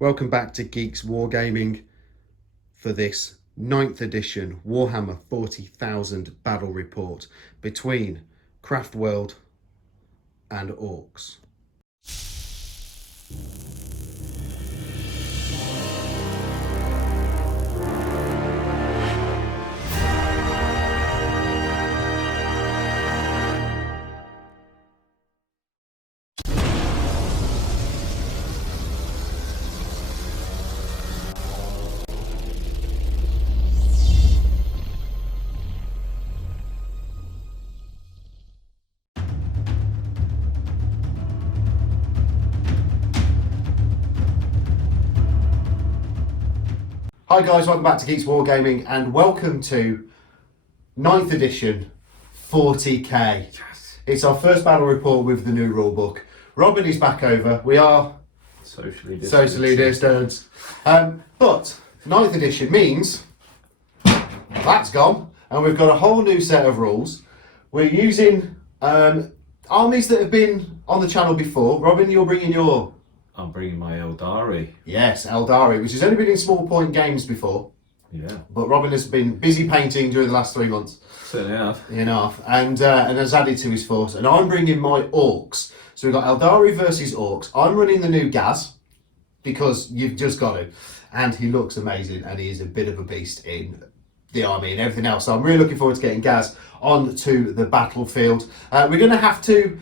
Welcome back to Geeks Wargaming for this 9th edition Warhammer 40,000 battle report between Craftworld and Orks. Hi guys, welcome back to Geeks Wargaming and welcome to 9th edition 40k. Yes. It's our first battle report with the new rulebook. Robin is back over. We are Socially distanced. But 9th edition means that's gone and we've got a whole new set of rules. We're using armies that have been on the channel before. Robin, you're bringing your... I'm bringing my Eldari. Yes, Eldari, which has only been in small point games before. Yeah. But Robin has been busy painting during the last 3 months. Certainly have. Enough. And has added to his force. And I'm bringing my Orks. So we've got Eldari versus Orks. I'm running the new Gaz, because you've just got to. And he looks amazing, and he is a bit of a beast in the army and everything else. So I'm really looking forward to getting Gaz onto the battlefield. We're going to have to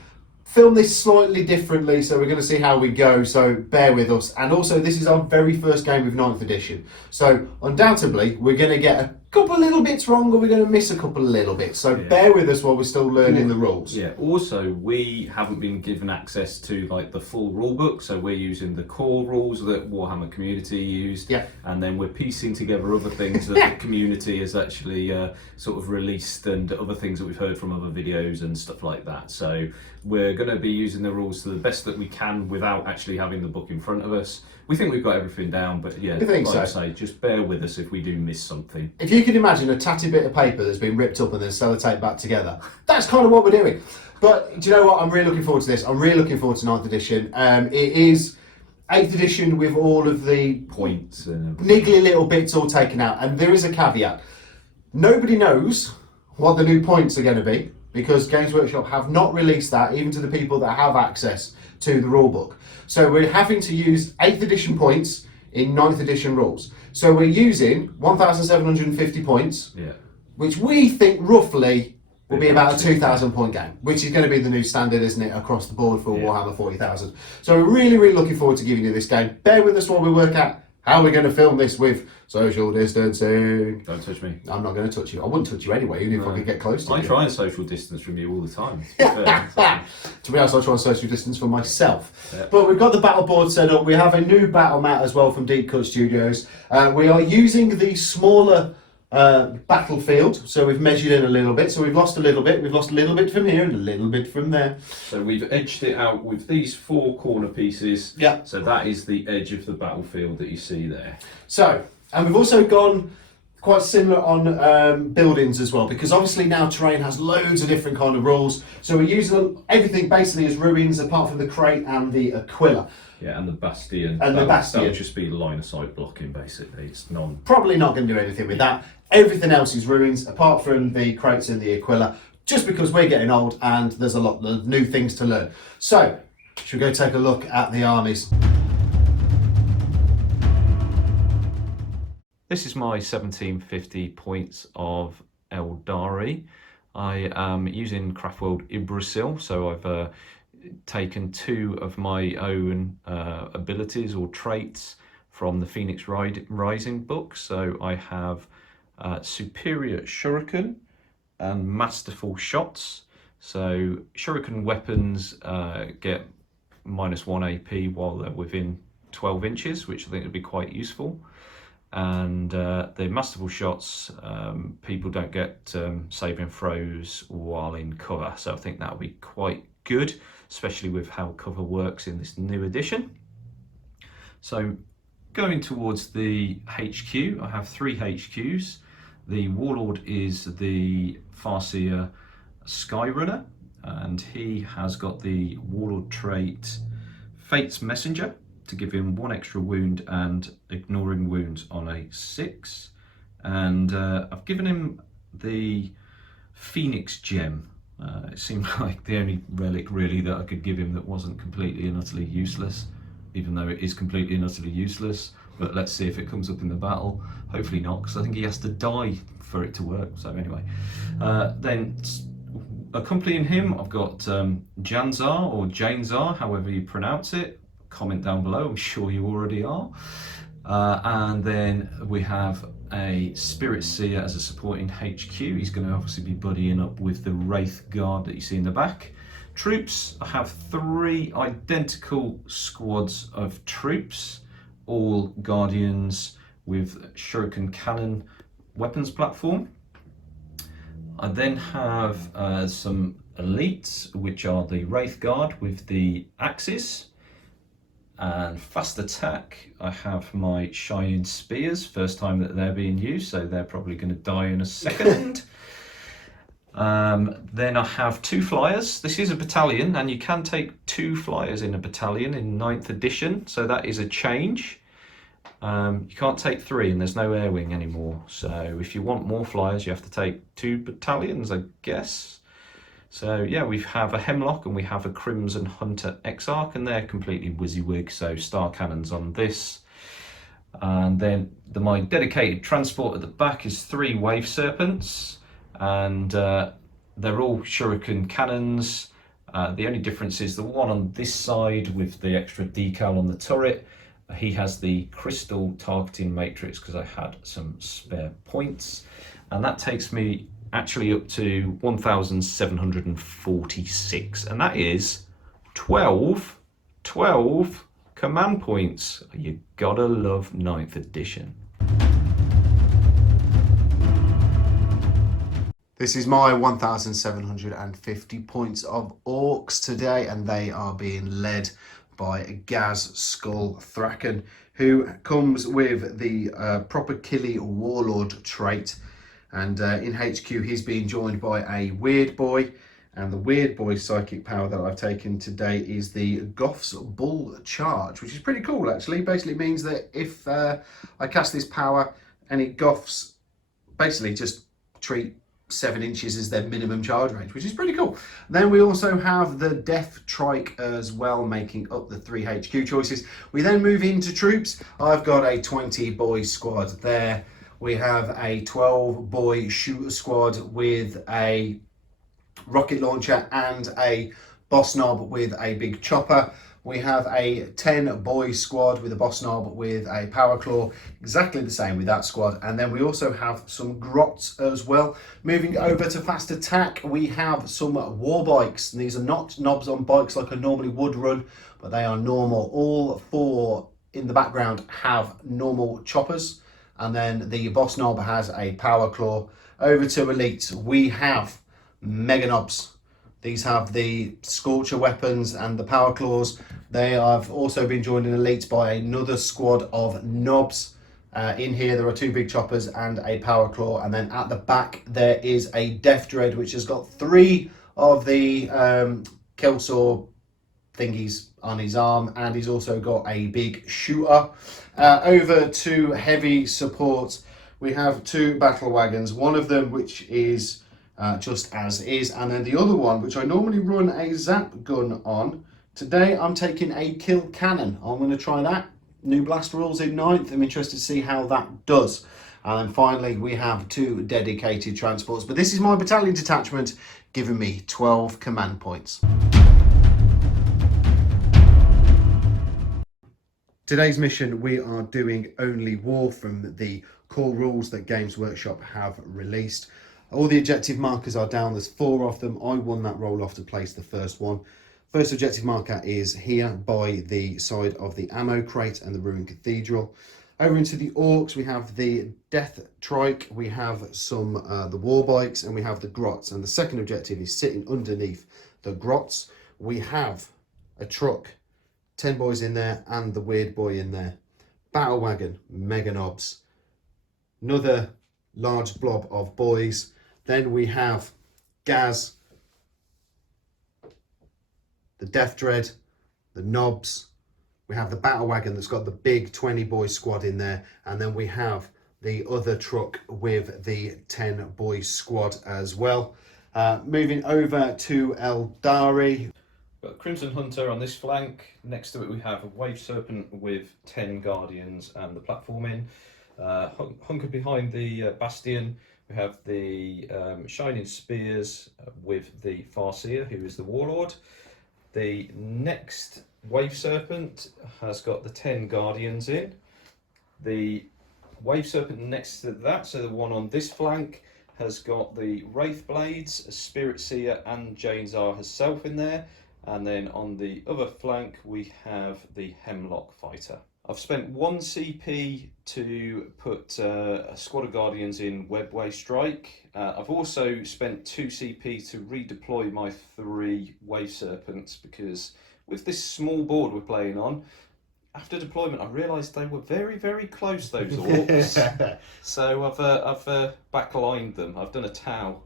film this slightly differently, so we're going to see how we go, so bear with us. And also, this is our very first game with 9th edition, so undoubtedly we're going to get a couple of little bits wrong, or we're going to miss a couple of little bits, so bear with us while we're still learning the rules. Yeah, also we haven't been given access to like the full rule book, so we're using the core rules that Warhammer community used, and then we're piecing together other things that the community has actually sort of released, and other things that we've heard from other videos and stuff like that. So we're going to be using the rules to the best that we can without actually having the book in front of us. We think we've got everything down, but yeah, like I say, just bear with us if we do miss something. If you can imagine a tatty bit of paper that's been ripped up and then sellotaped back together, that's kind of what we're doing. But do you know what? I'm really looking forward to this. I'm really looking forward to 9th edition. It is 8th edition with all of the points and niggly little bits all taken out. And there is a caveat. Nobody knows what the new points are going to be, because Games Workshop have not released that, even to the people that have access to the rulebook. So we're having to use 8th edition points in 9th edition rules. So we're using 1,750 points, which we think roughly will be about a 2,000 point game, which is going to be the new standard, isn't it, across the board for Warhammer 40,000. So we're really, really looking forward to giving you this game. Bear with us while we work out how we're going to film this with social distancing. Don't touch me. I'm not going to touch you. I wouldn't touch you anyway, even if I could get close to you. I try and social distance from you all the time. To be honest, I try and social distance from myself. But we've got the battle board set up. We have a new battle mat as well from Deep Cut Studios. We are using the smaller battlefield, so we've measured in a little bit. So we've lost a little bit. We've lost a little bit from here and a little bit from there. So we've edged it out with these 4 corner pieces. Yeah. So that is the edge of the battlefield that you see there. So, and we've also gone quite similar on buildings as well, because obviously now terrain has loads of different kind of rules. So we're using everything basically as ruins, apart from the crate and the Aquila. Yeah, and the bastion. And the bastion. That'll just be line of sight blocking, basically. It's probably not going to do anything with that. Everything else is ruins, apart from the crates and the Aquila, just because we're getting old and there's a lot of new things to learn. So, should we go take a look at the armies? This is my 1750 points of Eldari. I am using Craftworld Ibrasil, so I've taken 2 of my own abilities or traits from the Phoenix Rising book. So I have Superior Shuriken and Masterful Shots. So Shuriken weapons get -1 AP while they're within 12 inches, which I think would be quite useful. And the Masterful Shots, people don't get saving throws while in cover, so I think that would be quite good, especially with how cover works in this new edition. So going towards the HQ, I have 3 HQs. The Warlord is the Farseer Skyrunner, and he has got the Warlord trait Fate's Messenger, to give him 1 extra wound and ignoring wounds on a 6. And I've given him the Phoenix Gem. It seemed like the only relic really that I could give him that wasn't completely and utterly useless, even though it is completely and utterly useless. But let's see if it comes up in the battle. Hopefully not, because I think he has to die for it to work. So anyway, then accompanying him, I've got Janzar or Janzar, however you pronounce it. Comment down below, I'm sure you already are. And then we have a Spirit Seer as a supporting HQ. He's going to obviously be buddying up with the Wraith Guard that you see in the back. Troops, I have 3 identical squads of troops, all Guardians with Shuriken Cannon weapons platform. I then have some elites, which are the Wraith Guard with the axes. And fast attack, I have my Shining Spears, first time that they're being used, so they're probably going to die in a second. Then I have 2 flyers. This is a battalion, and you can take 2 flyers in a battalion in 9th edition, so that is a change. You can't take 3, and there's no air wing anymore, so if you want more flyers, you have to take 2 battalions, I guess. So yeah, we have a Hemlock and we have a Crimson Hunter Exarch, and they're completely WYSIWYG, so star cannons on this. And then my dedicated transport at the back is 3 Wave Serpents, and they're all Shuriken cannons. The only difference is the one on this side with the extra decal on the turret. He has the crystal targeting matrix because I had some spare points, and that takes me actually up to 1,746, and that is 12 command points. You gotta love 9th edition. This is my 1,750 points of Orks today, and they are being led by Gaz Skull Thraken, who comes with the proper Killy Warlord trait. And in HQ, he's being joined by a Weird Boy, and the Weird Boy psychic power that I've taken today is the Goth's Bull Charge, which is pretty cool actually. Basically means that if I cast this power, any Goths basically just treat 7 inches as their minimum charge range, which is pretty cool. Then we also have the Death Trike as well, making up the 3 HQ choices. We then move into troops. I've got a 20-boy squad there. We have a 12-boy shooter squad with a rocket launcher and a boss knob with a big chopper. We have a 10-boy squad with a boss knob with a power claw, exactly the same with that squad. And then we also have some grots as well. Moving over to fast attack, we have some war bikes. These are not knobs on bikes like I normally would run, but they are normal. All 4 in the background have normal choppers. And then the boss knob has a power claw. Over to elites, we have mega knobs. These have the scorcher weapons and the power claws. They have also been joined in elites by another squad of knobs. In here there are 2 big choppers and a power claw, and then at the back there is a Death Dread, which has got 3 of the Kelsaw thingies on his arm, and he's also got a big shooter. Over to heavy support, we have 2 battle wagons, one of them which is just as is, and then the other one which I normally run a zap gun on. Today I'm taking a kill cannon. I'm going to try that. New blast rules in 9th. I'm interested to see how that does. And then finally we have 2 dedicated transports, but this is my battalion detachment, giving me 12 command points. Today's mission, we are doing only war from the core rules that Games Workshop have released. All the objective markers are down, there's 4 of them. I won that roll off to place the first one. First objective marker is here by the side of the ammo crate and the Ruined Cathedral. Over into the Orks, we have the Death Trike, we have some the war bikes, and we have the grots. And the second objective is sitting underneath the grots. We have a truck, 10 boys in there, and the Weird Boy in there. Battle wagon, mega knobs. Another large blob of boys. Then we have Gaz, the Death Dread, the knobs. We have the battle wagon that's got the big 20 boy squad in there, and then we have the other truck with the 10 boy squad as well. Moving over to Eldari. Got a Crimson Hunter on this flank. Next to it we have a Wave Serpent with 10 Guardians and the platform in. Hunkered behind the Bastion, we have the Shining Spears with the Farseer, who is the Warlord. The next Wave Serpent has got the 10 Guardians in. The Wave Serpent next to that, so the one on this flank, has got the Wraith Blades, Spirit Seer and Janezar herself in there. And then on the other flank we have the Hemlock Fighter. I've spent 1 CP to put a squad of Guardians in Webway Strike. I've also spent 2 CP to redeploy my 3 Wave Serpents, because with this small board we're playing on, after deployment I realised they were very, very close, those Orks. So I've backlined them. I've done a Tau.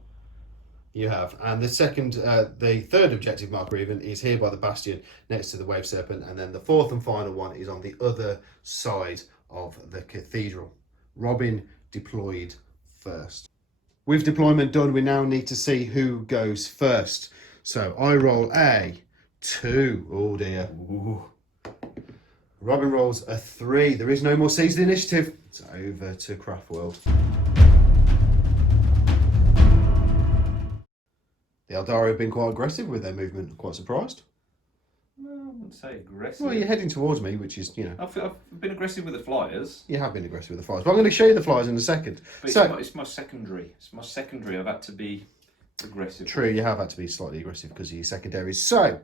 You have, and the third objective marker even is here by the Bastion next to the Wave Serpent, and then the fourth and final one is on the other side of the Cathedral. Robin deployed first. With deployment done, we now need to see who goes first. So I roll a 2. Oh dear. Ooh. Robin rolls a 3. There is no more seized initiative. It's over to Craftworlds. The Eldari have been quite aggressive with their movement. I'm quite surprised. No, I wouldn't say aggressive. Well, you're heading towards me, which is, you know. I've been aggressive with the Flyers. You have been aggressive with the Flyers. But I'm going to show you the Flyers in a second. But it's my secondary. It's my secondary. I've had to be aggressive. True, you have had to be slightly aggressive because of your secondaries. So,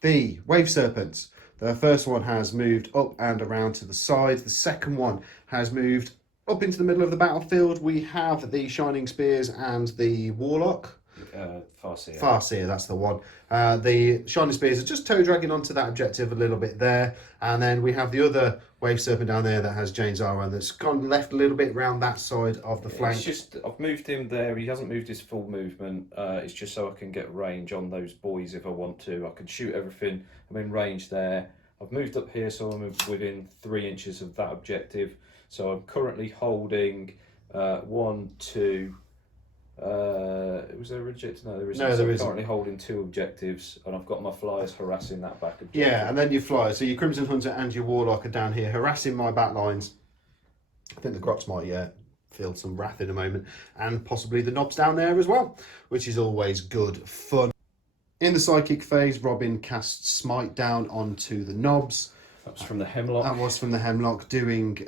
the Wave Serpents. The first one has moved up and around to the side. The second one has moved up into the middle of the battlefield. We have the Shining Spears and the Warlock. Farseer, that's the one. The Shining Spears are just toe dragging onto that objective a little bit there, and then we have the other Wave Serpent down there that has Janezar, and that's gone left a little bit round that side of the flank. It's just I've moved him there. He hasn't moved his full movement. It's just so I can get range on those boys if I want to. I can shoot everything. I'm in range there. I've moved up here, so I'm within 3 inches of that objective. So I'm currently holding 1, 2. Was there a reject? No, there isn't. No, there isn't. I'm currently holding 2 objectives, and I've got my Flyers harassing that back objective. Yeah, and then your Flyers. So your Crimson Hunter and your Warlock are down here harassing my back lines. I think the Grots might feel some wrath in a moment, and possibly the Knobs down there as well, which is always good fun. In the Psychic phase, Robin casts Smite down onto the Knobs. That was from the Hemlock. That was from the Hemlock, doing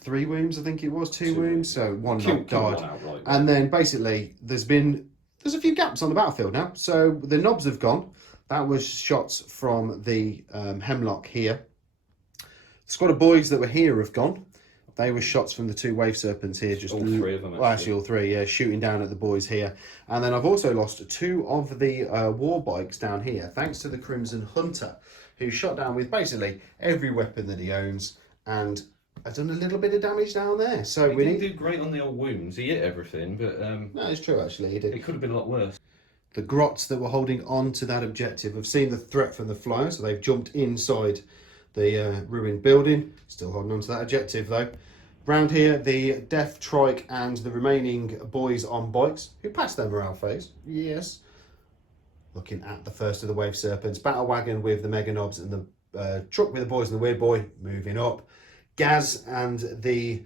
3 wounds, I think it was, 2 wounds, so 1 Knob died. And then basically there's a few gaps on the battlefield now. So the Knobs have gone. That was shots from the Hemlock here. The squad of boys that were here have gone. They were shots from the 2 Wave Serpents here. Just all 3 of them, actually. Well, actually all 3, yeah, shooting down at the boys here. And then I've also lost 2 of the war bikes down here, thanks to the Crimson Hunter, who shot down with basically every weapon that he owns, and I've done a little bit of damage down there. So he didn't do great on the old wounds. He hit everything, but no, it's true actually. He did. It could have been a lot worse. The Grots that were holding on to that objective have seen the threat from the Flyers, so they've jumped inside the ruined building. Still holding on to that objective though. Round here, the Death Trike and the remaining boys on bikes, who passed their morale phase. Yes. Looking at the first of the Wave Serpents. Battle Wagon with the Mega Knobs and the truck with the boys and the Weird Boy moving up. Gaz and the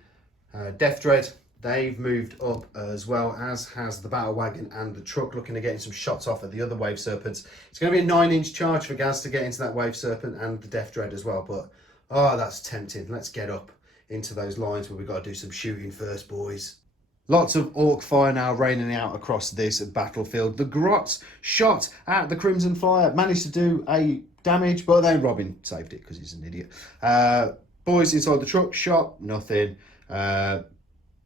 Death Dread, they've moved up as well, as has the Battle Wagon and the truck, looking at getting some shots off at the other Wave Serpents. It's going to be a 9-inch charge for Gaz to get into that Wave Serpent and the Death Dread as well, but oh, that's tempting. Let's get up into those lines where we've got to do some shooting first, boys. Lots of Orc fire now raining out across this battlefield. The Grots shot at the Crimson Flyer, managed to do a damage, but then Robin saved it because he's an idiot. Boys inside the truck shot, nothing.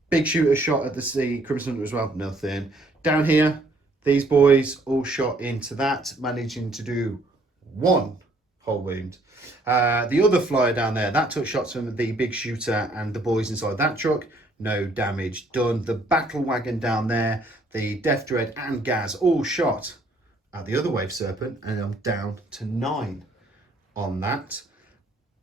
Big shooter shot at the Crimson Hunter as well, nothing. Down here, these boys all shot into that, managing to do 1 whole wound. The other Flyer down there, that took shots from the big shooter and the boys inside that truck. No damage done. The Battle Wagon down there, the Death Dread and Gaz all shot at the other Wave Serpent, and I'm down to 9 on that.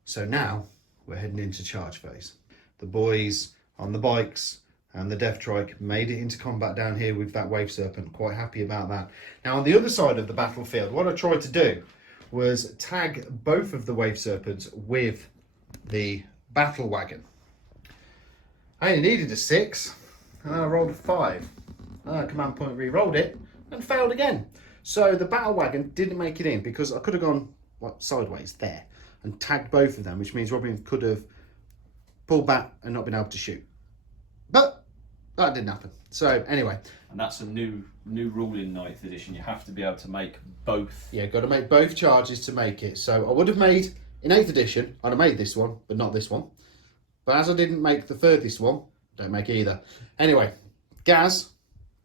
So now we're heading into charge phase. The boys on the bikes and the Death Trike made it into combat down here with that Wave Serpent. Quite happy about that. Now on the other side of the battlefield, what I tried to do was tag both of the Wave Serpents with the Battle Wagon. I only needed a 6, and then I rolled a 5. Command point re-rolled it and failed again. So the Battle Wagon didn't make it in because I could have gone sideways there and tagged both of them, which means Robin could have pulled back and not been able to shoot. But that didn't happen. So anyway. And that's a new rule in 9th edition. You have to be able to make both. Yeah, got to make both charges to make it. So I would have made, in 8th edition, I'd have made this one, but not this one. But as I didn't make the furthest one, don't make either. Anyway, Gaz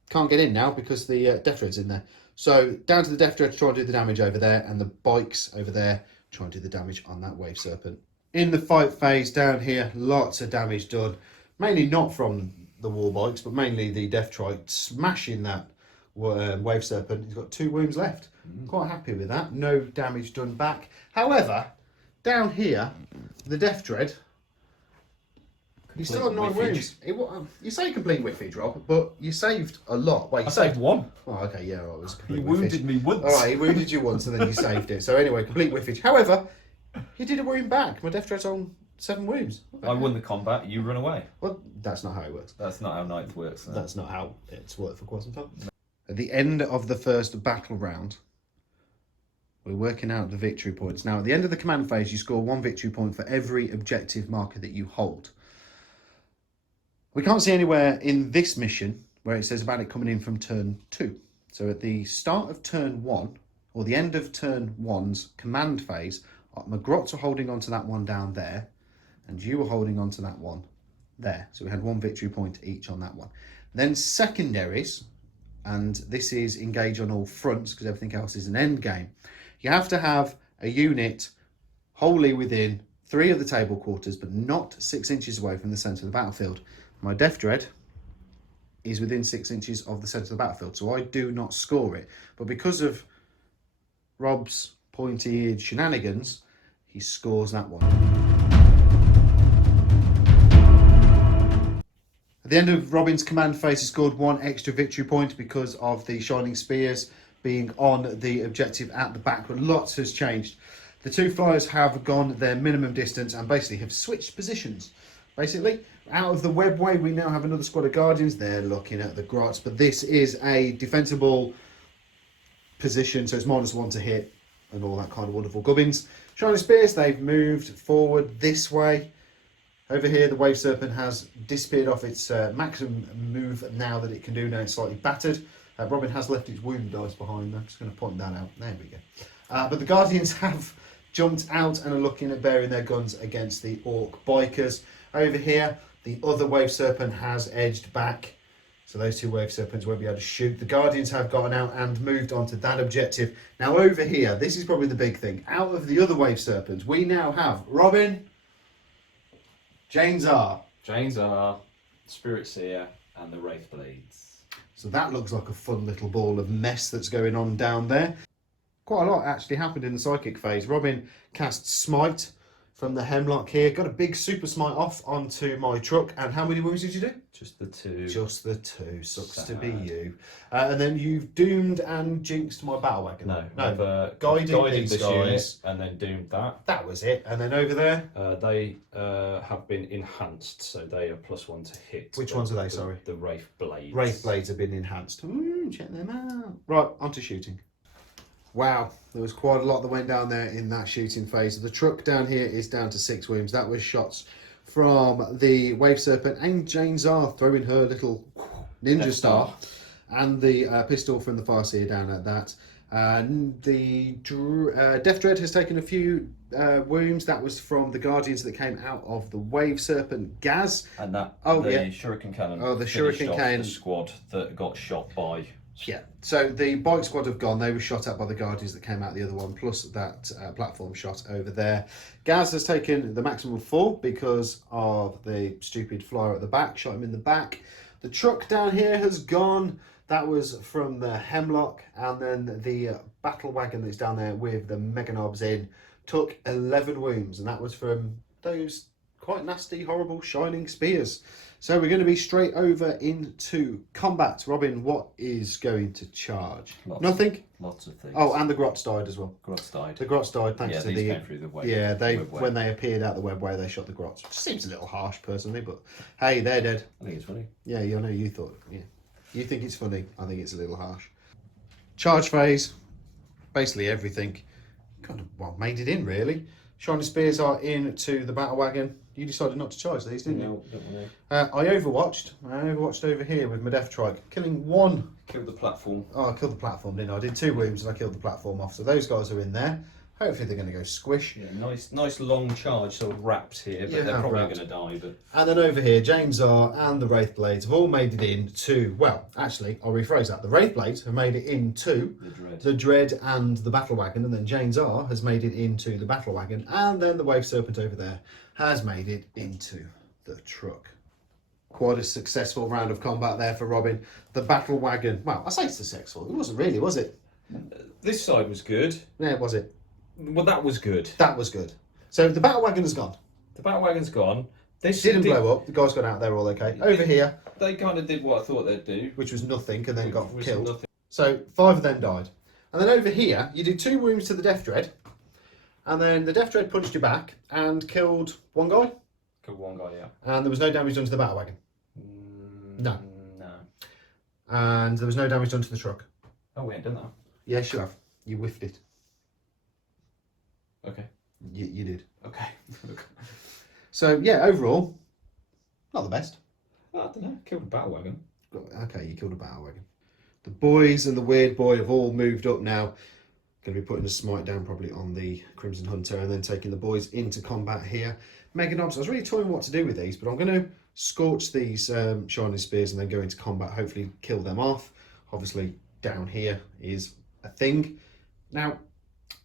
can't get in now because the Death Dread's in there. So down to the Death Dread to try and do the damage over there, and the bikes over there try and do the damage on that Wave Serpent. In the fight phase down here, lots of damage done. Mainly not from the war bikes, but mainly the Death Trike smashing that Wave Serpent. He's got 2 wounds left. Quite happy with that. No damage done back. However, down here, the Death Dread, you still have 9 wounds. You say complete whiffage, Rob, but you saved a lot. Wait, you saved 1. Oh, okay, yeah, it was complete He wounded me once. All right, he wounded you once and then you saved it. So anyway, complete whiffage. However, he did a wound back. My Death Dread's on 7 wounds. I won the combat, you run away. Well, that's not how it works. That's not how 9th works. No. That's not how it's worked for quite some time. At the end of the first battle round, we're working out the victory points. Now, at the end of the command phase, you score 1 victory point for every objective marker that you hold. We can't see anywhere in this mission where it says about it coming in from turn 2. So at the start of turn 1, or the end of turn 1's command phase, McGrots are holding on to that one down there, and you were holding on to that one there. So we had 1 victory point each on that one. Then secondaries, and this is engage on all fronts because everything else is an end game. You have to have a unit wholly within 3 of the table quarters, but not 6 inches away from the centre of the battlefield. My Death Dread is within 6 inches of the centre of the battlefield, so I do not score it. But because of Rob's pointy-eared shenanigans, he scores that one. At the end of Robin's command phase, he scored 1 extra victory point because of the Shining Spears being on the objective at the back, but lots has changed. The 2 flyers have gone their minimum distance and basically have switched positions. Basically, out of the webway, we now have another squad of Guardians. They're looking at the Grots, but this is a defensible position, so it's -1 to hit and all that kind of wonderful gubbins. Shining Spears, they've moved forward this way. Over here, the Wave Serpent has disappeared off its maximum move now that it can do. Now it's slightly battered. Robin has left its wound dice behind. I'm just going to point that out. There we go. But the Guardians have jumped out and are looking at bearing their guns against the Orc bikers. Over here, the other Wave Serpent has edged back. So those 2 Wave Serpents won't be able to shoot. The Guardians have gotten out and moved on to that objective. Now over here, this is probably the big thing. Out of the other Wave Serpents, we now have Robin, Jane's R, Spirit Seer, and the Wraith Blades. So that looks like a fun little ball of mess that's going on down there. Quite a lot actually happened in the psychic phase. Robin cast Smite from the Hemlock here. Got a big super smite off onto my truck. And how many wounds did you do? Just the 2. Just the 2. Sucks to be you. And then you've doomed and jinxed my battle wagon. No. Guided these the guys and then doomed that. That was it. And then over there? They have been enhanced, so they are +1 to hit. Which ones are they, sorry? The Wraith Blades. Wraith Blades have been enhanced. Check them out. Right, on to shooting. Wow, there was quite a lot that went down there in that shooting phase. The truck down here is down to 6 wounds. That was shots from the Wave Serpent and Jane Zar throwing her little ninja star. And the pistol from the Farseer down at that. And the Death Dread has taken a few wounds. That was from the Guardians that came out of the Wave Serpent Gaz. And that Shuriken Cannon. Oh, the Shuriken Cannon. The squad that got shot by. Yeah, so the bike squad have gone. They were shot at by the Guardians that came out the other one, plus that platform shot over there. Gaz has taken the maximum 4 because of the stupid flyer at the back, shot him in the back. The truck down here has gone. That was from the Hemlock, and then the battle wagon that's down there with the Mega Knobs in took 11 wounds, and that was from those quite nasty, horrible, shining spears. So we're going to be straight over into combat. Robin, what is going to charge? Nothing? Lots of things. Oh, and the grots died as well. Grots died. The grots died thanks to these came through the web. Yeah, web way. when they appeared out the webway, they shot the grots. Which seems a little harsh, personally, but hey, they're dead. I think it's funny. Yeah, you know, you thought, yeah. You think it's funny. I think it's a little harsh. Charge phase, basically everything. Kind of, well, made it in, really. Shining spears are into the battle wagon. You decided not to charge these, didn't you? No. I overwatched. Over here with my Death Trike, killing one. Killed the platform. Oh, I killed the platform, didn't I? I did 2 wounds and I killed the platform off. So those guys are in there. Hopefully they're going to go squish. Yeah, nice long charge, sort of wraps here, but they're probably going to die. But and then over here, James R and the Wraith Blades have all made it into. Well, actually, I'll rephrase that. The Wraith Blades have made it into the Dread and the Battle Wagon, and then James R has made it into the Battle Wagon, and then the Wave Serpent over there has made it into the truck. Quite a successful round of combat there for Robin. The Battle Wagon. Well, I say successful. It wasn't really, was it? this side was good. Yeah, was it? Well, that was good. That was good. So the battle wagon has gone. The battle wagon's gone. This Didn't blow up. The guys got out there all okay. Over here, they kind of did what I thought they'd do, which was nothing, and then got killed. Nothing. So 5 of them died. And then over here, you did 2 wounds to the Death Dread, and then the Death Dread punched you back and killed one guy. Killed one guy, yeah. And there was no damage done to the battle wagon. No. No. And there was no damage done to the truck. Oh, we ain't done that. Yes, you have. You whiffed it. Okay. You did. Okay. So yeah, overall, not the best. I don't know. Killed a battle wagon. Okay, you killed a battle wagon. The boys and the weird boy have all moved up now. Going to be putting a smite down probably on the Crimson Hunter and then taking the boys into combat here. Mega Knobs, I was really toying what to do with these, but I'm going to scorch these Shining Spears and then go into combat, hopefully kill them off. Obviously, down here is a thing. Now,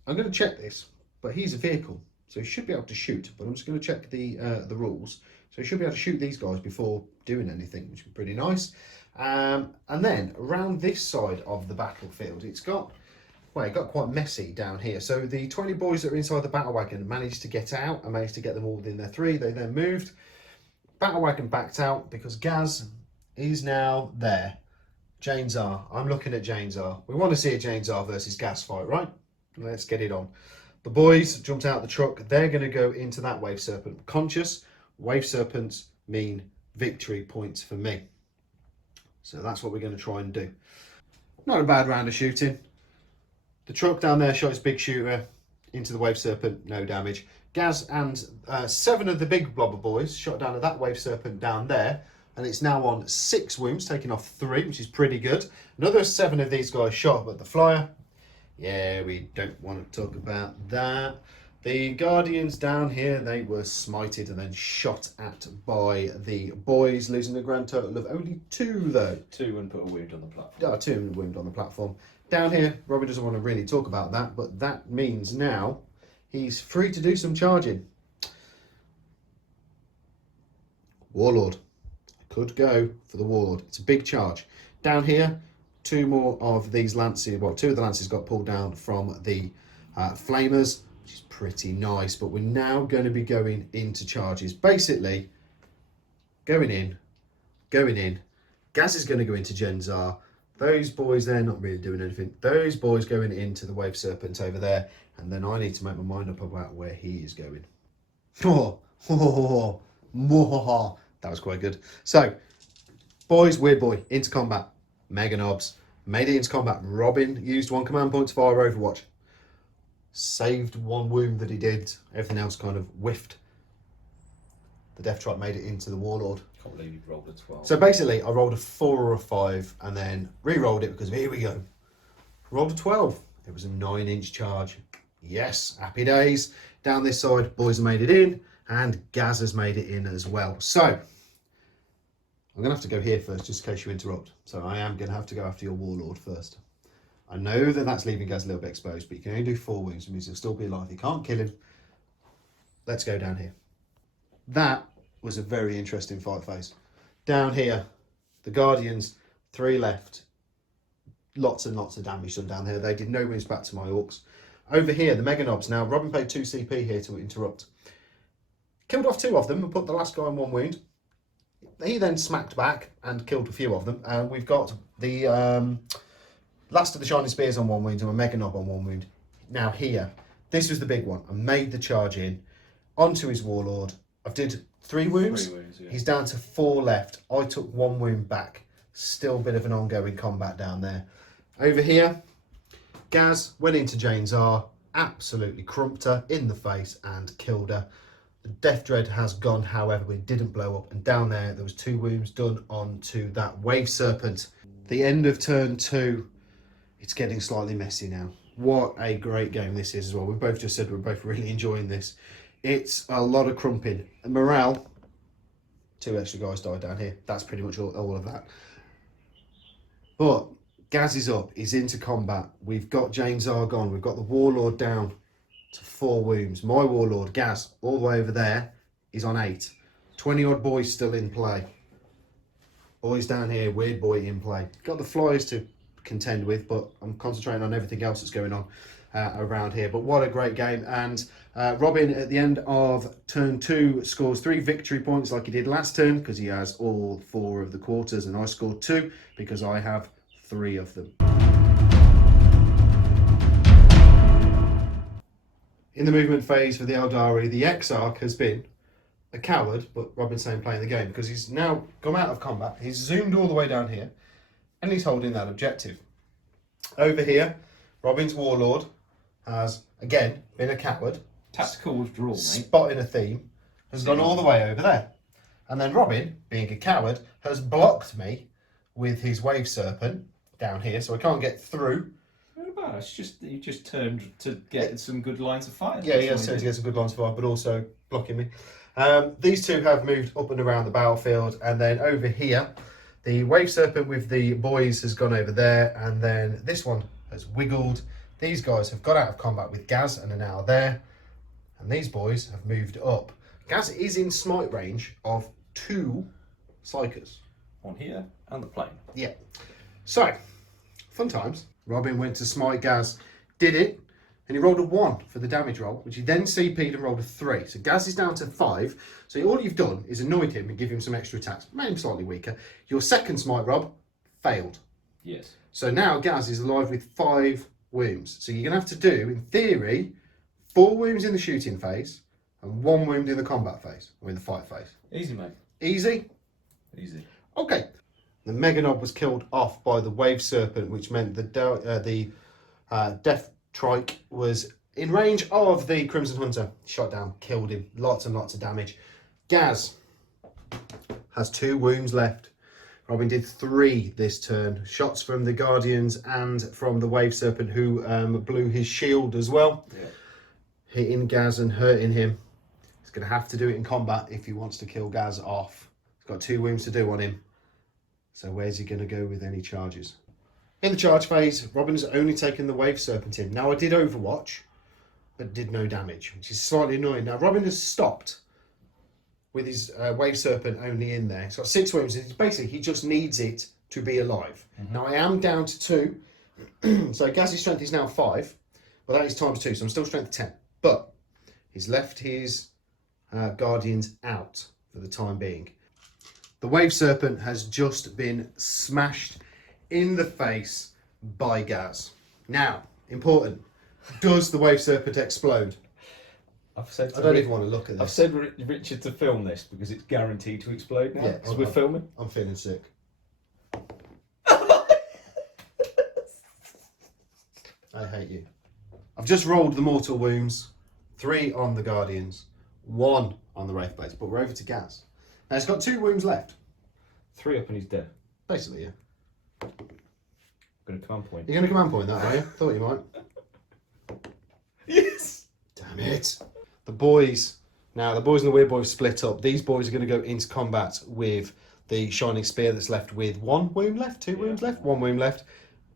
I'm going to check this, but he's a vehicle, so he should be able to shoot, but I'm just going to check the rules. So he should be able to shoot these guys before doing anything, which would be pretty nice. And then around this side of the battlefield, it got quite messy down here. So the 20 boys that are inside the battle wagon managed to get out. I managed to get them all within their 3. They then moved. Battle wagon backed out because Gaz is now there. Janes R. I'm looking at Janes R. We want to see a Janes R versus Gaz fight, right? Let's get it on. The boys jumped out the truck. They're going to go into that Wave Serpent. Conscious, Wave Serpents mean victory points for me. So that's what we're going to try and do. Not a bad round of shooting. The truck down there shot its big shooter into the Wave Serpent, no damage. Gaz and 7 of the big blobber boys shot down at that Wave Serpent down there, and it's now on 6 wounds, taking off 3, which is pretty good. Another 7 of these guys shot at the flyer. Yeah, we don't want to talk about that. The Guardians down here, they were smited and then shot at by the boys, losing a grand total of only 2 though. 2 and put a wound on the platform. 2 and a wound on the platform. Down here, Robbie doesn't want to really talk about that, but that means now he's free to do some charging. Warlord. I could go for the Warlord. It's a big charge. Down here, 2 more of these lances. Well, 2 of the lances got pulled down from the flamers, which is pretty nice. But we're now going to be going into charges. Basically, going in. Gaz is going to go into Genzar. Those boys, they're not really doing anything. Those boys going into the Wave Serpent over there. And then I need to make my mind up about where he is going. That was quite good. So, boys, weird boy, into combat. Mega Knobs made it into combat. Robin used 1 command point to fire Overwatch. Saved 1 wound that he did. Everything else kind of whiffed. The Death Trap made it into the Warlord. Can't believe you rolled a 12. So basically, I rolled a 4 or a 5 and then re-rolled it because here we go. Rolled a 12. It was a 9-inch charge. Yes, happy days. Down this side, boys have made it in and Gaz has made it in as well. So, I'm going to have to go here first just in case you interrupt. So I am going to have to go after your Warlord first. I know that that's leaving Gaz a little bit exposed, but you can only do 4 wounds, which means he'll still be alive. You can't kill him. Let's go down here. That was a very interesting fight phase. Down here, the Guardians, 3 left. Lots and lots of damage done down here. They did no wounds back to my Orks. Over here, the Mega Knobs. Now, Robin paid 2 CP here to interrupt. Killed off 2 of them and put the last guy on 1 wound. He then smacked back and killed a few of them. And we've got the last of the Shining Spears on 1 wound and a Mega Knob on 1 wound. Now here, this was the big one. I made the charge in onto his Warlord. I did 3 wounds. 3 wounds, yeah. He's down to 4 left. I took 1 wound back. Still a bit of an ongoing combat down there. Over here, Gaz went into Jane's R, absolutely crumped her in the face and killed her. The Death Dread has gone, however, but it didn't blow up. And down there was 2 wounds done onto that Wave Serpent. The end of turn 2, it's getting slightly messy now. What a great game this is as well. We both just said we're both really enjoying this. It's a lot of crumping. And morale, 2 extra guys died down here. That's pretty much all of that. But Gaz is up. He's into combat. We've got James R gone. We've got the Warlord down to 4 wounds. My Warlord, Gaz, all the way over there, is on 8. 20 odd boys still in play. Boys down here, Weird Boy in play. Got the Flyers to contend with, but I'm concentrating on everything else that's going on around here. But what a great game. And Robin at the end of turn 2 scores 3 victory points like he did last turn, because he has all 4 of the quarters, and I scored 2 because I have 3 of them. In the movement phase for the Eldari, the Exarch has been a coward, but Robin's saying playing the game, because he's now come out of combat. He's zoomed all the way down here and he's holding that objective. Over here, Robin's Warlord has again been a coward. Tactical withdrawal, mate. Spotting a theme, has gone all the way over there. And then Robin, being a coward, has blocked me with his Wave Serpent down here, so I can't get through. Well, it's just you just turned to get some good lines of fire. Yeah, turned to get some good lines of fire, but also blocking me. These 2 have moved up and around the battlefield, and then over here, the Wave Serpent with the boys has gone over there, and then this one has wiggled. These guys have got out of combat with Gaz and are now there, and these boys have moved up. Gaz is in smite range of 2 Psykers. On here and the plane. Yeah. So, fun times. Robin went to smite Gaz, did it, and he rolled a 1 for the damage roll, which he then CP'd and rolled a 3. So Gaz is down to 5. So all you've done is annoyed him and give him some extra attacks, made him slightly weaker. Your second smite, Rob, failed. Yes. So now Gaz is alive with 5 wounds. So you're going to have to do, in theory, 4 wounds in the shooting phase and 1 wound in the combat phase, or in the fight phase. Easy, mate. Easy? Easy. Okay. The Mega Knob was killed off by the Wave Serpent, which meant the Death Trike was in range of the Crimson Hunter. Shot down, killed him. Lots and lots of damage. Gaz has 2 wounds left. Robin did 3 this turn. Shots from the Guardians and from the Wave Serpent, who blew his shield as well. Yeah. Hitting Gaz and hurting him. He's going to have to do it in combat if he wants to kill Gaz off. He's got 2 wounds to do on him. So where's he going to go with any charges? In the charge phase, Robin's only taken the Wave Serpent in. Now, I did Overwatch, but did no damage, which is slightly annoying. Now, Robin has stopped with his Wave Serpent only in there. He's got 6 wounds. It's basically, he just needs it to be alive. Mm-hmm. Now, I am down to 2. So Gaz's strength is now 5. Well, that is times 2, so I'm still strength 10. But he's left his Guardians out for the time being. The Wave Serpent has just been smashed in the face by Gaz. Now, important, does the Wave Serpent explode? I don't even want to look at this. I've said Richard to film this because it's guaranteed to explode now. Yeah, because we're filming. I'm feeling sick. I hate you. I've just rolled the mortal wounds. 3 on the Guardians, 1 on the Wraithblades, but we're over to Gaz. Now, he's got 2 wounds left. 3 up and he's dead. Basically, yeah. Going to command point. You're going to command point that, are you? Thought you might. Yes! Damn it. The boys and the Weird Boy have split up. These boys are going to go into combat with the Shining Spear that's left with 1 wound left, 2 wounds left, 1 wound left.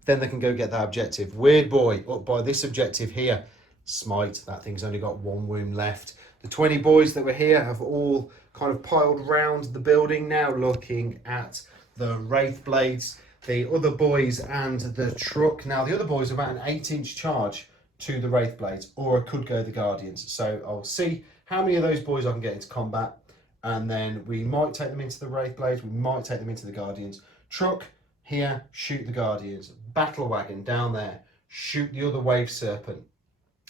Then they can go get that objective. Weird Boy up by this objective here. Smite, that thing's only got 1 wound left. The 20 boys that were here have all kind of piled round the building now, looking at the Wraithblades, the other boys and the truck. Now, the other boys are about an 8-inch charge to the Wraith Blades, or I could go the Guardians. So I'll see how many of those boys I can get into combat, and then we might take them into the Wraith Blades, we might take them into the Guardians. Truck here, shoot the Guardians. Battle Wagon down there, shoot the other Wave Serpent.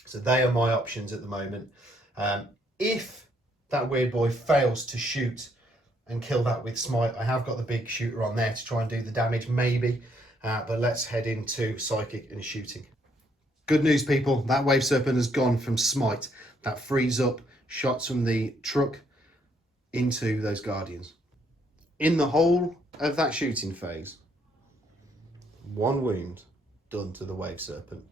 So they are my options at the moment. If that weird boy fails to shoot and kill that with Smite, I have got the big shooter on there to try and do the damage, maybe. But let's head into Psychic and shooting. Good news, people. That Wave Serpent has gone from Smite. That frees up shots from the truck into those Guardians. In the whole of that shooting phase, 1 wound done to the Wave Serpent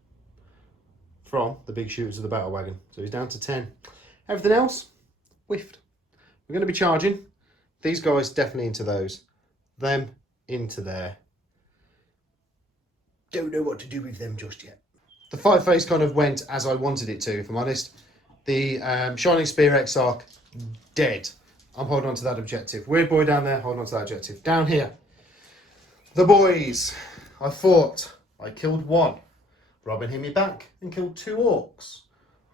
from the big shooters of the Battle Wagon. So he's down to 10. Everything else, whiffed. We're going to be charging. These guys definitely into those. Them into there. Don't know what to do with them just yet. The fight phase kind of went as I wanted it to, if I'm honest. The Shining Spear Exarch, dead. I'm holding on to that objective. Weird boy down there, holding on to that objective. Down here, the boys. I fought. I killed 1. Robin hit me back and killed 2 Orks.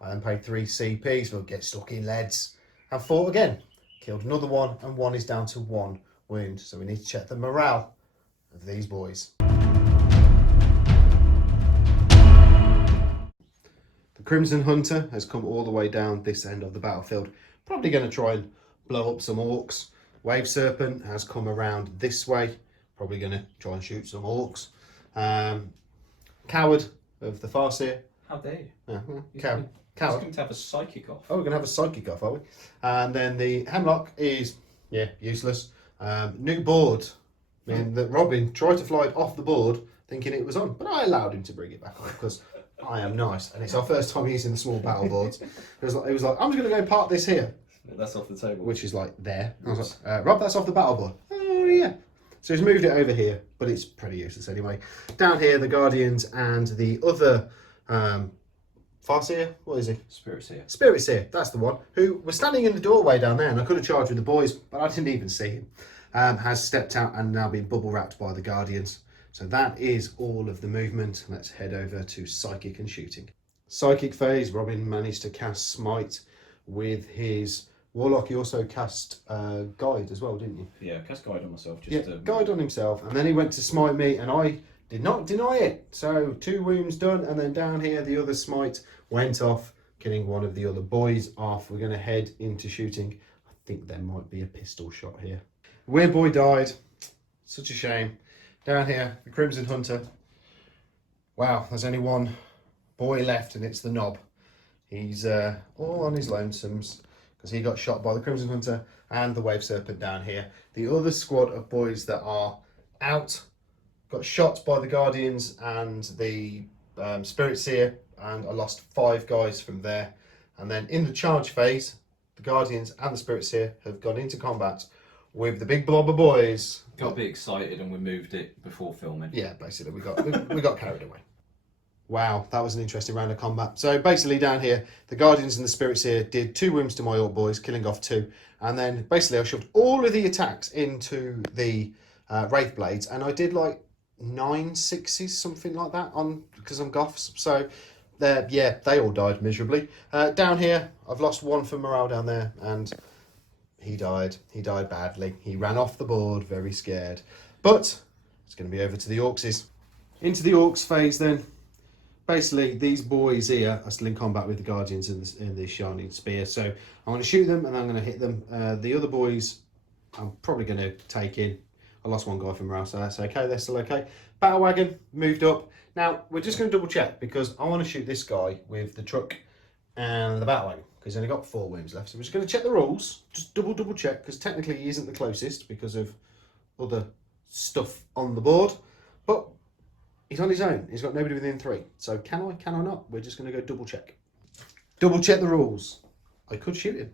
I then paid 3 CPs for get stuck in leads. And fought again. Killed another 1, and 1 is down to 1 wound. So we need to check the morale of these boys. The Crimson Hunter has come all the way down this end of the battlefield. Probably going to try and blow up some Orks. Wave Serpent has come around this way. Probably going to try and shoot some Orks. Coward of the Farseer. How dare you? Coward. He's going to have a psychic off. Oh, we're going to have a psychic off, are we? And then the Hemlock is, useless. New board. I mean, that Robin tried to fly it off the board thinking it was on, but I allowed him to bring it back on because I am nice. And it's our first time using the small battle boards. It was like I'm just going to go park this here. That's off the table. Which is like there. I was like, Rob, that's off the battle board. Oh, yeah. So he's moved it over here, but it's pretty useless anyway. Down here, the Guardians and the other Farseer, what is he? Spirit Seer. Spirit Seer, that's the one, who was standing in the doorway down there, and I could have charged with the boys, but I didn't even see him. Has stepped out and now been bubble wrapped by the Guardians. So that is all of the movement. Let's head over to Psychic and shooting. Psychic phase, Robin managed to cast Smite with his Warlock. He also cast Guide as well, didn't you? Yeah, cast Guide on myself. Guide on himself, and then he went to smite me, and I did not deny it. So 2 wounds done, and then down here the other smite went off, killing one of the other boys off. We're going to head into shooting. I think there might be a pistol shot here. Weird boy died. Such a shame. Down here, the Crimson Hunter. Wow, there's only 1 boy left, and it's the Knob. He's all on his lonesomes because he got shot by the Crimson Hunter and the Wave Serpent down here. The other squad of boys that are out got shot by the Guardians and the Spirit Seer, and I lost 5 guys from there. And then in the charge phase, the Guardians and the Spirit Seer have gone into combat with the big blob of boys. Got a bit excited and we moved it before filming. Yeah, basically we got carried away. Wow, that was an interesting round of combat. So basically down here, the Guardians and the Spirit Seer did 2 wounds to my Orc boys, killing off 2. And then basically I shoved all of the attacks into the Wraith Blades, and I did like 9 6s, something like that, on because I'm Goths. So they all died miserably. Down here, I've lost 1 for morale down there, and he died. He died badly. He ran off the board, very scared. But it's going to be over to the Orkses. Into the Orks phase then. Basically, these boys here are still in combat with the Guardians in the Shining Spear. So I'm going to shoot them and I'm going to hit them. The other boys, I'm probably going to take in. I lost 1 guy from morale, so that's okay. They're still okay. Battle Wagon moved up. Now, we're just going to double check because I want to shoot this guy with the truck and the Battle Wagon because he's only got 4 wounds left. So we're just going to check the rules. Just double check because technically he isn't the closest because of other stuff on the board. But he's on his own. He's got nobody within 3. So can I not? We're just going to go double check. Double check the rules. I could shoot him.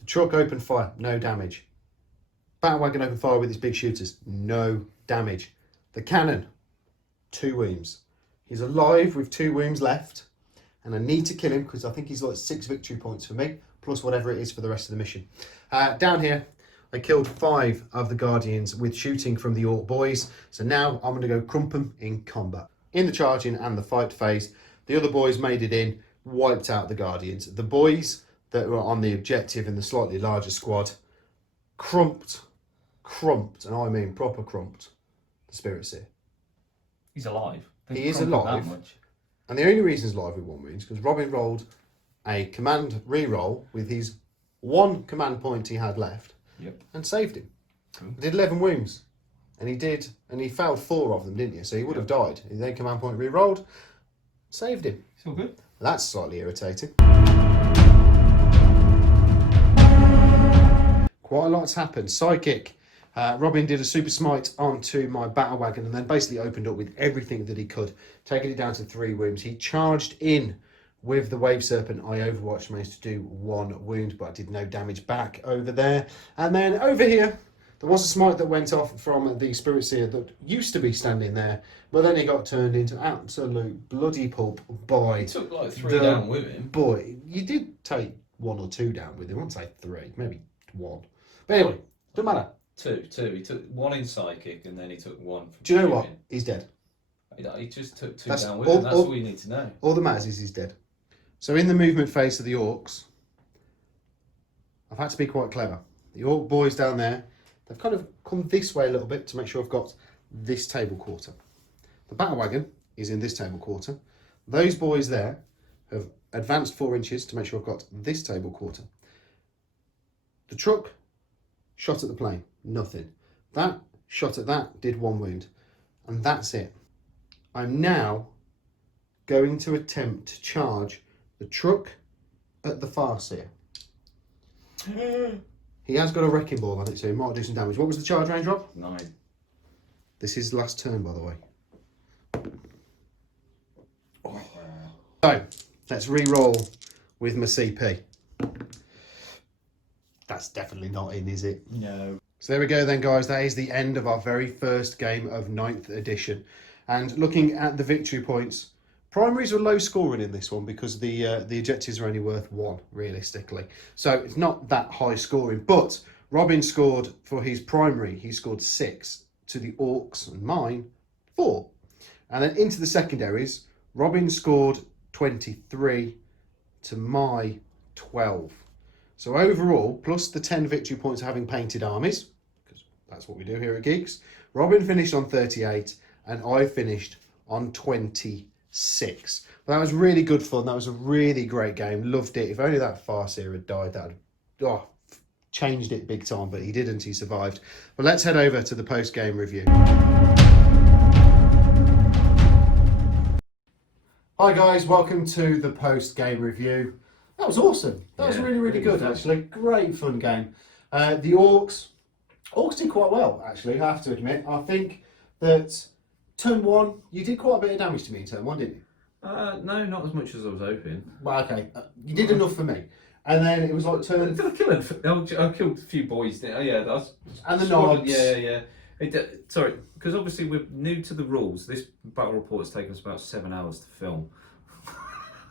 The truck opened fire, no damage. Battle Wagon opened fire with his big shooters, no damage. The cannon, 2 wounds. He's alive with 2 wounds left, and I need to kill him because I think he's like 6 victory points for me, plus whatever it is for the rest of the mission. Down here, I killed 5 of the Guardians with shooting from the Orc boys. So now I'm going to go crump them in combat. In the charging and the fight phase, The other boys made it in, wiped out the Guardians. The boys that were on the objective in the slightly larger squad crumped, and I mean proper crumped, the Spirit Seer. He's alive. He is alive. And the only reason he's alive with 1 wound is because Robin rolled a command re-roll with his 1 command point he had left and saved him. Cool. He did 11 wounds. And he failed 4 of them, didn't you? So he would have died. He then command point re-rolled, saved him. It's all good. That's slightly irritating. Quite a lot's happened. Psychic. Robin did a super smite onto my battle wagon and then basically opened up with everything that he could, taking it down to 3 wounds. He charged in with the Wave Serpent. I Overwatch managed to do 1 wound, but I did no damage back over there. And then over here, there was a smite that went off from the Spirit Seer that used to be standing there, but then he got turned into absolute bloody pulp by... He took like 3 down with him. Boy, you did take 1 or 2 down with him. I won't say 3, maybe 1. But anyway, doesn't matter. Two. He took 1 in psychic and then he took 1 from Do you know shooting. what? He's dead. He just took 2 That's down with him. That's all you need to know. All that matters is he's dead. So in the movement phase of the Orks, I've had to be quite clever. The Ork boys down there, they've kind of come this way a little bit to make sure I've got this table quarter. The battle wagon is in this table quarter. Those boys there have advanced 4 inches to make sure I've got this table quarter. The truck shot at the plane, nothing. That shot at that, did 1 wound. And that's it. I'm now going to attempt to charge the truck at the Farseer. He has got a wrecking ball on it, so he might do some damage. What was the charge range, Rob? 9. This is last turn, by the way. Oh. So, let's re-roll with my CP. That's definitely not in, is it? No. So there we go then, guys. That is the end of our very first game of 9th edition. And looking at the victory points, primaries were low scoring in this one because the objectives are only worth 1, realistically. So it's not that high scoring. But Robin scored for his primary, he scored 6 to the Orks, and mine 4. And then into the secondaries, Robin scored 23 to my 12. So overall, plus the 10 victory points of having painted armies, because that's what we do here at Geeks, Robin finished on 38 and I finished on 26. But that was really good fun. That was a really great game. Loved it. If only that Farseer had died, that would changed it big time, but he didn't. He survived. But let's head over to the post-game review. Hi guys, welcome to the post-game review. That was awesome. That was really good, actually. Great fun game. The Orks did quite well, actually, I have to admit. I think that turn 1, you did quite a bit of damage to me in turn 1, didn't you? No, not as much as I was hoping. Well, okay. You did enough for me. And then it was like turn... Did I kill him? I killed a few boys. Oh, yeah, that's... And the nods. Yeah. Sorry, because obviously we're new to the rules. This battle report has taken us about 7 hours to film.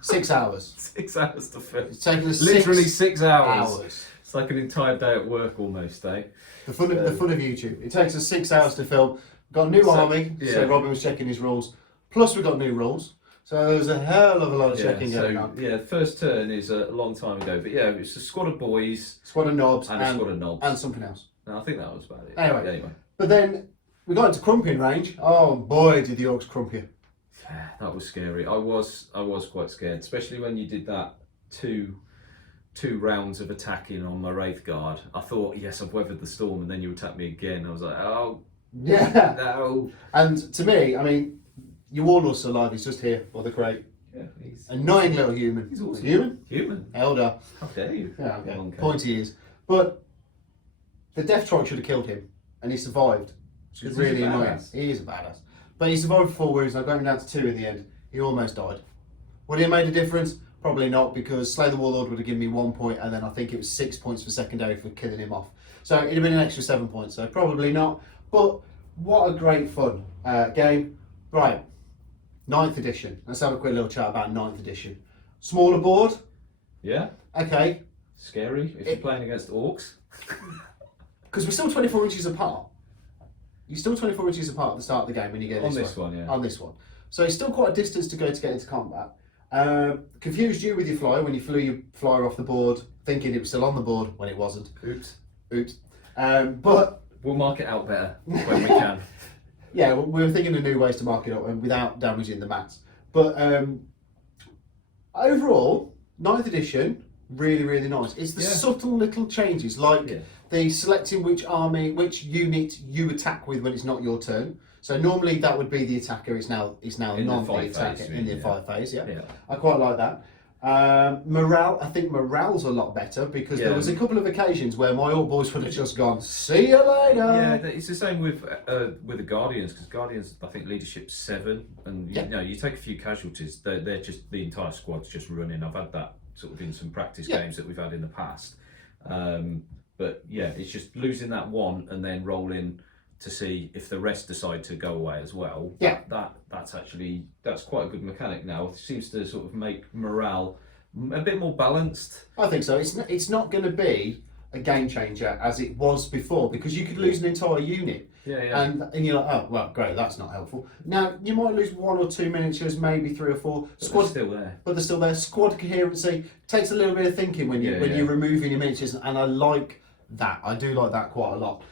6 hours. 6 hours to film. It's taken us literally 6 hours. It's like an entire day at work almost, eh? The fun of YouTube. It takes us 6 hours to film. Got a new army, so Robin was checking his rules. Plus we got new rules. So there was a hell of a lot of checking going on. Yeah, first turn is a long time ago. But yeah, it's a squad of boys. Squad of knobs. And a squad of knobs. And something else. No, I think that was about it. Anyway. But then we got into crumping range. Oh boy, did the Orks crump you. Yeah, that was scary. I was quite scared, especially when you did that two rounds of attacking on my Wraith Guard. I thought, yes, I've weathered the storm, and then you attack me again. I was like, oh, yeah, no. And to me, I mean, your Warlord's alive. He's just here by the crate. Yeah, he's annoying little human. He's awesome. Human. Elder. How dare you? Yeah, okay. Pointy ears. But the Death Trike should have killed him, and he survived. Which is really annoying. He is a badass. But he survived 4 wounds, and I got him down to 2 in the end. He almost died. Would he have made a difference? Probably not, because Slay the Warlord would have given me 1 point, and then I think it was 6 points for secondary for killing him off. So it'd have been an extra 7 points, so probably not. But what a great fun game. Right, 9th edition. Let's have a quick little chat about 9th edition. Smaller board. Yeah. Okay. Scary if you're playing against Orks. Because we're still 24 inches apart. You're still 24 inches apart at the start of the game when you get on this one, yeah. On this one. So it's still quite a distance to go to get into combat. Confused you with your flyer when you flew your flyer off the board, thinking it was still on the board when it wasn't. Oops. But we'll mark it out better when we can. Yeah, we were thinking of new ways to mark it up without damaging the mats. But overall, 9th edition, really, really nice. It's the subtle little changes, like the selecting which unit you attack with when it's not your turn. So normally that would be the attacker. It's now not the attacker in the fight phase. Yeah, I quite like that. Morale, I think morale's a lot better because there was a couple of occasions where my old boys would have just gone, "See you later." Yeah, it's the same with the Guardians, because Guardians, I think leadership's 7, and you know, you take a few casualties, they're just, the entire squad's just running. I've had that sort of in some practice games that we've had in the past. But yeah, it's just losing that one and then rolling to see if the rest decide to go away as well. Yeah, that's quite a good mechanic now. It seems to sort of make morale a bit more balanced. I think so. It's not going to be a game changer as it was before, because you could lose an entire unit. And you're like, oh well, great, that's not helpful. Now you might lose 1 or 2 miniatures, maybe 3 or 4. Squad still there, but they're still there. Squad coherency takes a little bit of thinking when you're removing your miniatures, and I like that. I do like that quite a lot.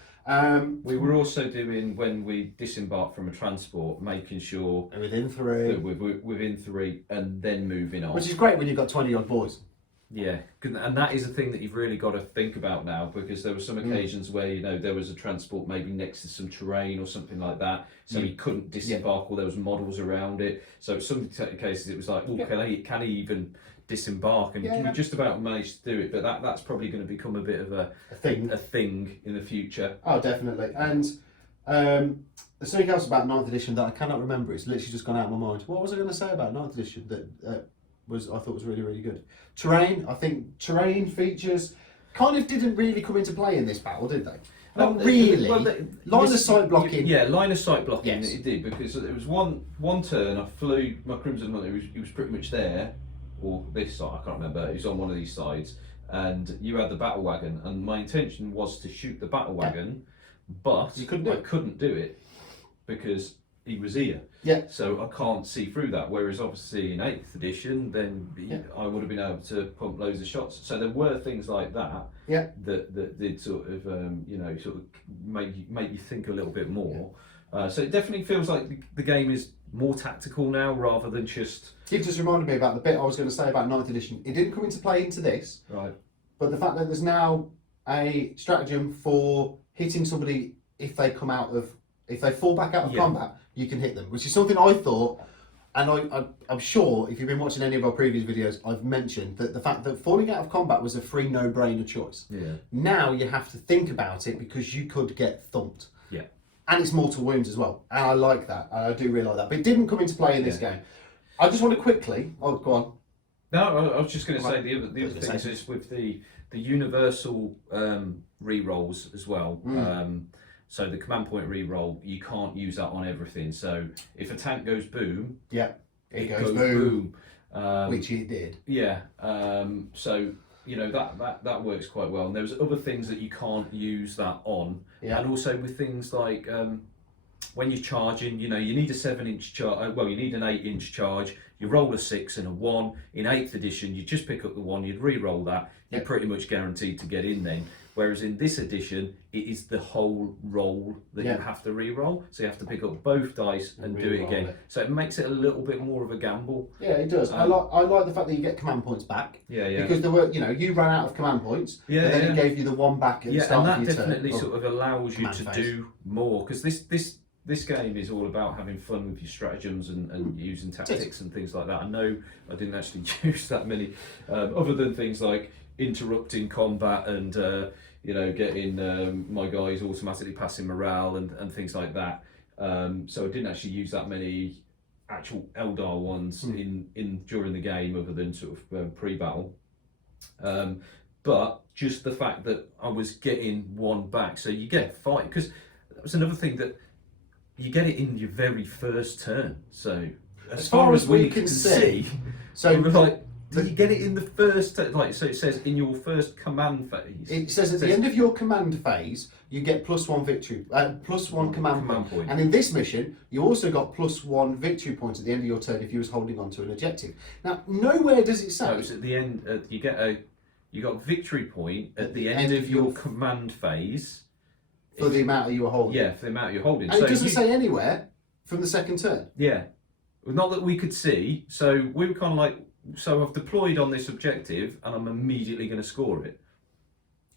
We were also doing, when we disembarked from a transport, making sure within 3, within 3, and then moving on. Which is great when you've got 20 odd boys. Yeah, and that is a thing that you've really got to think about now, because there were some occasions where, you know, there was a transport maybe next to some terrain or something like that, so he couldn't disembark, or there was models around it. So in some cases it was like, oh, can he even disembark? And we just about managed to do it, but that's probably going to become a bit of a thing in the future. Oh, definitely. And there's something else about 9th edition that I cannot remember. It's literally just gone out of my mind. What was I going to say about 9th edition that I thought was really, really good? Terrain. I think terrain features kind of didn't really come into play in this battle, did they? Not really. Line of sight blocking. Yeah, line of sight blocking. Yes. It did, because it was one turn. I flew my Crimson Hunter. He was pretty much there, or this side. I can't remember. He was on one of these sides, and you had the battle wagon. And my intention was to shoot the battle wagon, but I couldn't do it because he was here. Yeah. So I can't see through that. Whereas obviously in 8th edition, then I would have been able to pump loads of shots. So there were things like that. Yeah. That did sort of sort of make you think a little bit more. So it definitely feels like the game is more tactical now rather than just. You've just reminded me about the bit I was going to say about 9th edition. It didn't come into play into this. Right. But the fact that there's now a stratagem for hitting somebody if they fall back out of combat, you can hit them, which is something I thought, and I'm sure if you've been watching any of our previous videos, I've mentioned that the fact that falling out of combat was a free no-brainer choice. Yeah. Now you have to think about it because you could get thumped. Yeah. And it's mortal wounds as well, and I like that. I do really like that, but it didn't come into play in this game. I just want to quickly. Oh, go on. No, I was just going to say the other thing is with the universal re-rolls as well. So the command point re-roll, you can't use that on everything. So if a tank goes boom, it goes boom. Which it did. Yeah. So you know that works quite well. And there's other things that you can't use that on. Yeah. And also with things like when you're charging, you know, you need a 7-inch charge. Well, you need an 8-inch charge. You roll a 6 and a 1. In 8th edition, you just pick up the 1. You'd re-roll that. You're pretty much guaranteed to get in then. Whereas in this edition, it is the whole roll that you have to re-roll. So you have to pick up both dice and do it again. So it makes it a little bit more of a gamble. Yeah, it does. I like the fact that you get command points back. Yeah, yeah. Because there were, you ran out of command points. Yeah, and then it gave you the 1 back at the start of your turn. And that definitely sort of allows you to do more. Because this game is all about having fun with your stratagems and using tactics and things like that. I know I didn't actually use that many, other than things like interrupting combat and getting my guys automatically passing morale and things like that. So I didn't actually use that many actual Eldar ones in during the game, other than sort of pre-battle. But just the fact that I was getting 1 back, so you get 5, because that was another thing, that you get it in your very first turn. So as far as we can see, so we're like, Do you get it in the first, like, so it says in your first command phase? It says at the end of your command phase, you get +1 victory, +1 command point. And in this mission, you also got +1 victory point at the end of your turn if you was holding on to an objective. Now, nowhere does it say. No, it's at the end. You got victory point at the end of your command phase for the amount that you were holding. Yeah, for the amount you're holding. And so it doesn't say anywhere from the second turn. Yeah, not that we could see. So we were kind of like, so I've deployed on this objective, and I'm immediately going to score it.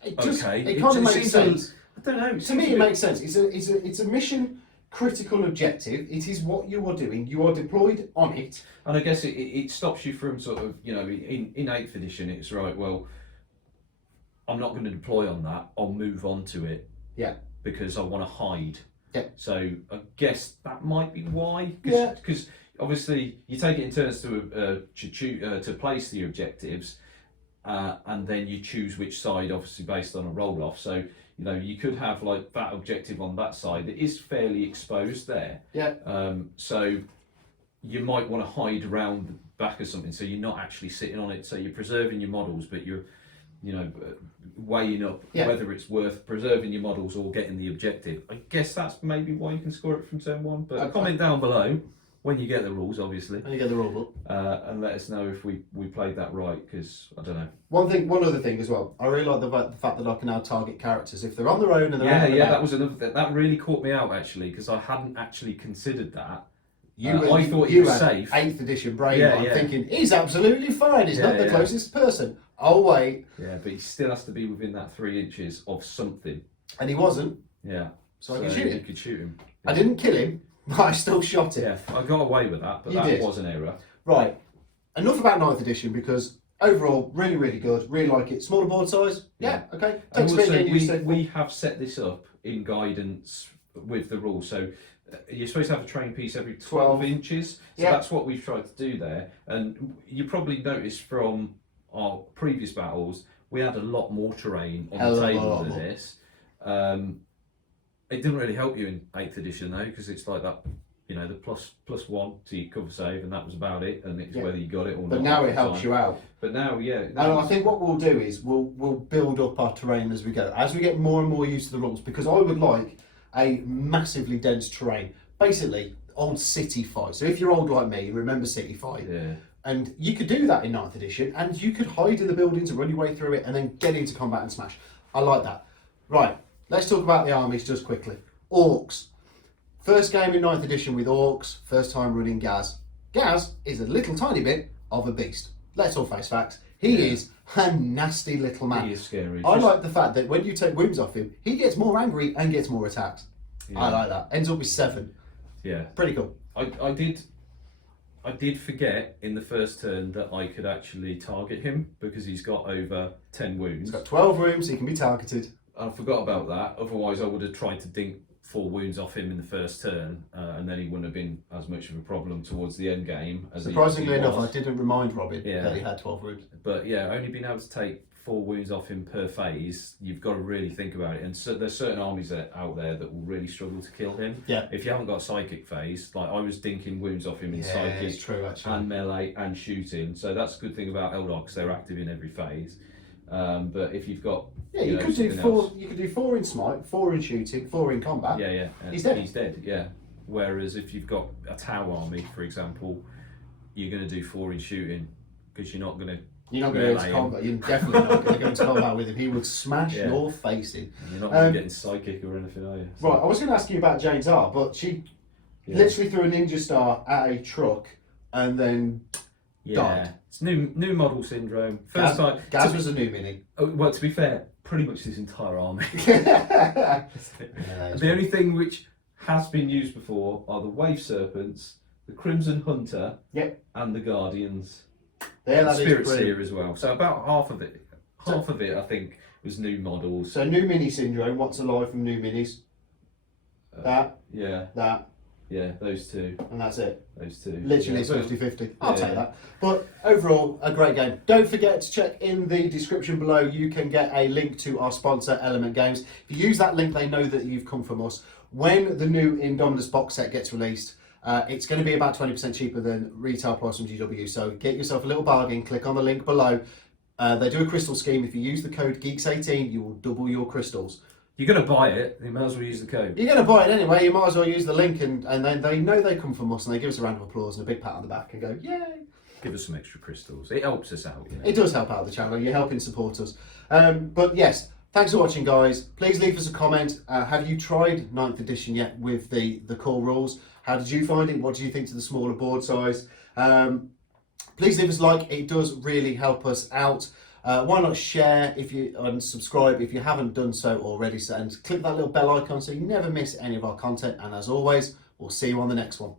It kind of makes sense. I don't know. To me, it makes sense. It's a mission critical objective. It is what you are doing. You are deployed on it. And I guess it stops you from sort of, you know, in 8th edition, it's right, well, I'm not going to deploy on that. I'll move on to it. Yeah. Because I want to hide. Yeah. So I guess that might be why. Yeah. Because obviously you take it in turns to place the objectives, and then you choose which side, obviously based on a roll off. So you know you could have like that objective on that side that is fairly exposed there. Yeah. So you might want to hide around the back of something, so you're not actually sitting on it. So you're preserving your models, but you're, you know, weighing up whether it's worth preserving your models or getting the objective. I guess that's maybe why you can score it from turn 1. But comment down below when you get the rules, obviously. When you get the rule book. And let us know if we played that right, because I don't know. One other thing as well. I really like the fact that I can now target characters if they're on their own and they're out. That was another thing. That really caught me out actually, because I hadn't actually considered that. I thought he was safe. 8th edition brain. I'm thinking he's absolutely fine. He's not the closest person. Oh wait. Yeah, but he still has to be within that 3 inches of something. And he wasn't. Yeah. So I could shoot him. You could shoot him. Yeah. I didn't kill him, but I still shot him. Yeah, I got away with that, but that was an error. Right. Enough about 9th edition, because overall, really, really good. Really like it. Smaller board size. Yeah. Okay. And also, we have set this up in guidance with the rules. So you're supposed to have a terrain piece every 12 inches. So that's what we've tried to do there. And you probably noticed from our previous battles, we had a lot more terrain on the table than this. It didn't really help you in 8th edition though, because it's like that, you know, the +1 to your cover save, and that was about it. And it's whether you got it or not. But now it helps you out. But now, And I think what we'll do is we'll build up our terrain as we go, as we get more and more used to the rules, because I would like a massively dense terrain. Basically, old city fight. So if you're old like me, you remember city fight. Yeah. And you could do that in 9th edition, and you could hide in the buildings and run your way through it and then get into combat and smash. I like that. Right, let's talk about the armies just quickly. Orks. First game in 9th edition with Orks, first time running Gaz. Gaz is a little tiny bit of a beast. Let's all face facts. He is a nasty little man. He is scary. I like the fact that when you take wounds off him, he gets more angry and gets more attacks. Yeah. I like that. Ends up with 7. Yeah. Pretty cool. I did forget in the first turn that I could actually target him because he's got over 10 wounds. He's got 12 wounds, he can be targeted. I forgot about that. Otherwise, I would have tried to dink 4 wounds off him in the first turn, and then he wouldn't have been as much of a problem towards the end game. Surprisingly enough, I didn't remind Robin that he had 12 wounds. But yeah, only being able to take 4 wounds off him per phase, you've got to really think about it. And so there's certain armies out there that will really struggle to kill him. Yeah. If you haven't got a psychic phase, like I was dinking wounds off him in psychic, it's true, actually. and melee and shooting. So that's a good thing about Eldar, because they're active in every phase. But if you've got you could do 4. You could do 4 in smite, 4 in shooting, 4 in combat. Yeah. He's dead. He's dead. Yeah. Whereas if you've got a Tau army, for example, you're going to do 4 in shooting because you're not going to. You're not going to go into combat. You're definitely not going to go into combat with him. He would smash your face in. And you're not going to get in psychic or anything, are you? So. Right. I was going to ask you about Jane's R, but she literally threw a ninja star at a truck and then died. It's new model syndrome. First time. Gaz was a new mini. Well, to be fair, pretty much this entire army. The only thing which has been used before are the Wave Serpents, the Crimson Hunter, and the Guardians. Spirit Seer as well. So about half of it I think was new models. So new mini syndrome. What's alive from new minis? That. Yeah, those 2. And that's it. Those 2. Literally it's 50-50. I'll take that. But overall, a great game. Don't forget to check in the description below. You can get a link to our sponsor, Element Games. If you use that link, they know that you've come from us. When the new Indominus box set gets released, It's going to be about 20% cheaper than retail price from GW, so get yourself a little bargain, click on the link below. They do a crystal scheme. If you use the code GEEKS18, you will double your crystals. You're going to buy it, you might as well use the code. You're going to buy it anyway, you might as well use the link, and then they know they come from us, and they give us a round of applause and a big pat on the back and go, yay! Give us some extra crystals. It helps us out. You know? It does help out the channel, you're helping support us. But yes, thanks for watching, guys. Please leave us a comment. Have you tried 9th edition yet with the core rules? How did you find it? What do you think to the smaller board size? Please leave us a like, it does really help us out. Why not share and subscribe if you haven't done so already, and click that little bell icon so you never miss any of our content. And as always, we'll see you on the next one.